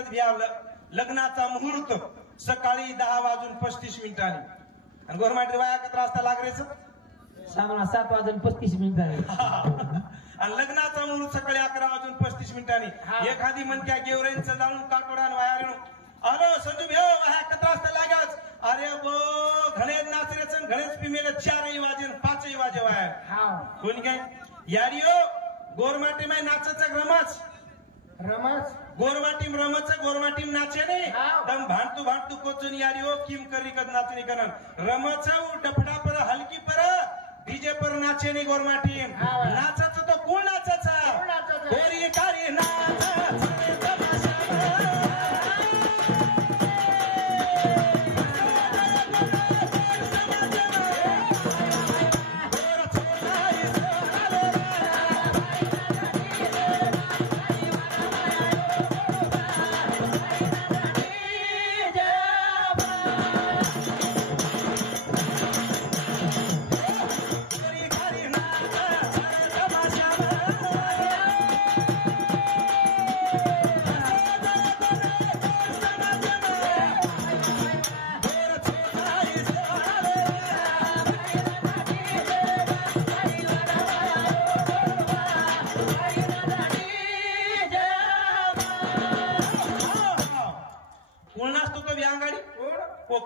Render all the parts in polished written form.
सांगत घ्या लग्नाचा मुहूर्त सकाळी 10:35 आणि गोरमाटी वाया किती वाजता लागरेच सामना 7:35 आणि लग्नाचा मुहूर्त सकाळी 11:35 एखादी म्हणत्या गेवरेंचं जाऊन काटोडा वायारेणू अरे संजू भेव वाया किती वाजता लागाच अरे बो घणे नाचरेच घणेच पिमेले 4 वाजे 5 वाजे वाया कोणी काय याडिओ गोरमाटी माय नाचच रमच गोरमाटीम रमच गोरमाटीम नाचे ने तम भांडतू कोचून याडिओ किम करी कद नाचणी करन रमच डफडा पर हलकी पर डीजे पर नाचे ने गोरमाटीम नाचच तो कोण नाचच गोरी कारी नाच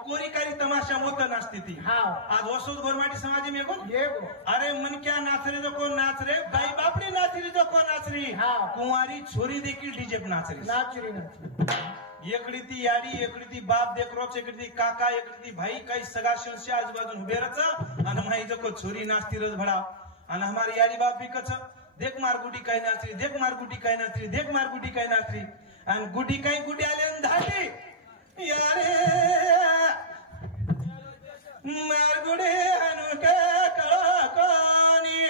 कोरीकारी तमाशा मोत नाचती थी आज वसुद गोरमाटी समाज में अरे मन क्या नाच रे जो को नाच रे बाई बापड़ी नाच रही जो को नाच रही कुंवारी छोरी देखी डीजे पे नाच रही एकड़ी ती याडी एकड़ी ती बाप देख रोच एकड़ी ती काका एकड़ी ती भाई काही सगा शंशी आजूबाजू उभे रच आणि माई जो को छोरी नाचती रच भडा आणि हमारी याडी बाप भी कच देख मार गुडी काय नाच रही देख मार गुडी काय नाच रही देख मार गुडी काय नाच रही आणि गुडी काय गुडी आले धाटी यारे मारगुडे अनुके कळकणी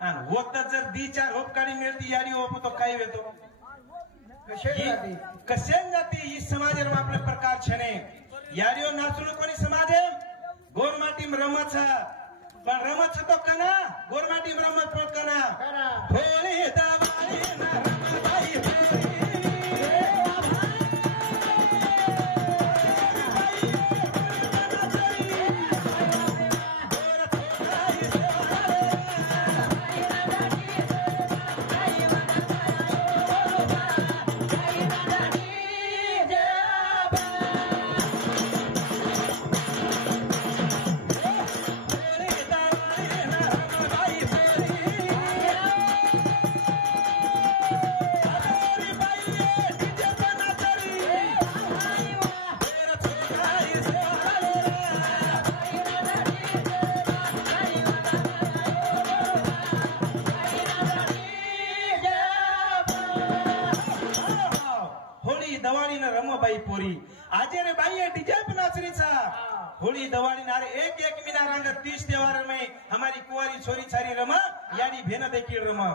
आणि होत जर दी 4 होपकाडी मिळती याडी होप तो काय येतो कसे जाती ही समाज आपले प्रकार छने याडिओ नाचून कोणी समाज गोरमाटी रमच पण रमच तो कना गोरमाटी रमच पण कना थोडी दवाई ना रमबाई आजे रे बाई डीजे पे नाचरीचा होली दवाड़ी नारे एक मीना रंग 30 त्योहार में हमारी कुंवारी छोरी छारी रमा यारी भेना देखी रमा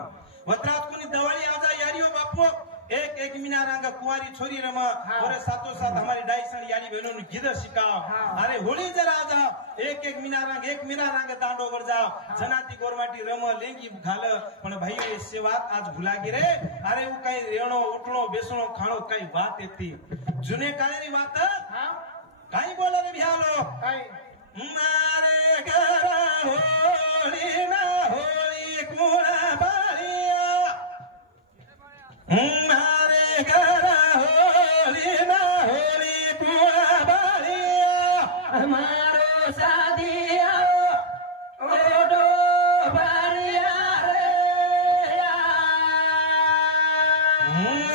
वत्रात कुनी दवाड़ी आजा यारियो बापो एक मीना रंग कुंवारी छोरी रमा और साथों साथ हमारी डाइसन यारी बहनों ने गिदर शिकाओ अरे होली जरा आजा एक मीना रंग दांडो वर जाओ जनाती गोरमाटी रम लेंगी घाल पण भाई सेवात आज भुला गिरे अरे वो काही रेणो उठणो बेसणो खाणो काही बात येती जुने काळेनी बात काही बोला रे भ्यालो मारे घरा होळी ना होळी कुणा बाळिया मारे घरा होळी ना होळी कुणा बाळिया मारो सादिया ओडो बाळिया रे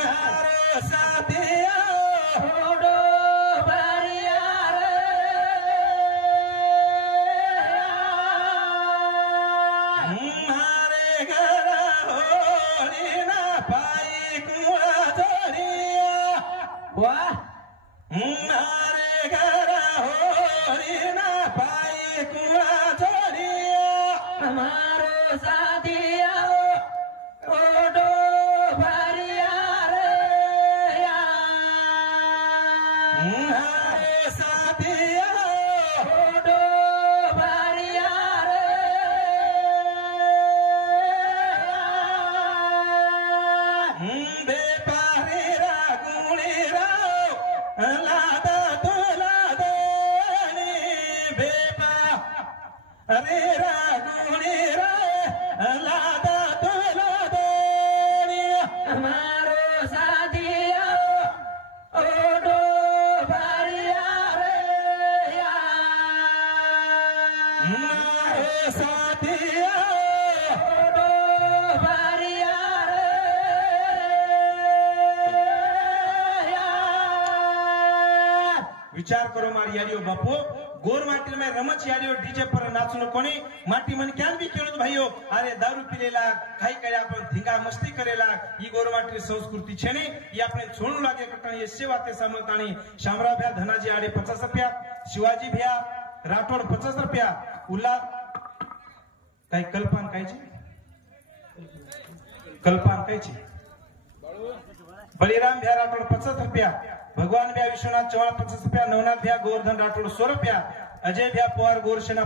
मारो सादिया मारे घरा होली ना पाई कुआ छोड़िया हमारो साथिया ओडो भरिया रे हमारे साथिया ओडो भरिया रे बेपारी रा गुणी रा लादा तुला देणी बेपा अरे रागुणी रे लादा तुला देणी मारो साथिया ओडो बारिया रे या मारो साथिया ओडो बारिया रे या विचार करो मारी याडियो बापू गोर माटी में रमच याडियो डीजे पर नाचनो कोणी माटी मन क्यान भी खेळत भाईओ अरे दारू पिलेला काही काही आपण धिंगा मस्ती करेला ही गोर माटी संस्कृती छे ने ही આપણે છોડું લાગે કટાણી એ સેવા તે સમતાણી શામરા ભ્યા ધનાજી આડે 50 રૂપિયા शिवाजी भ्या राठोड 50 રૂપિયા उल्ला काही कल्पन काय છે कल्पन काय છે बलिराम भ्या राठोड 50 રૂપિયા भगवान भ्या विश्वनाथ चौहान 50 રૂપિયા नवनाथ भ्या गोवर्धन राठोड 100 રૂપિયા अजय भ्या पवार गोरसेना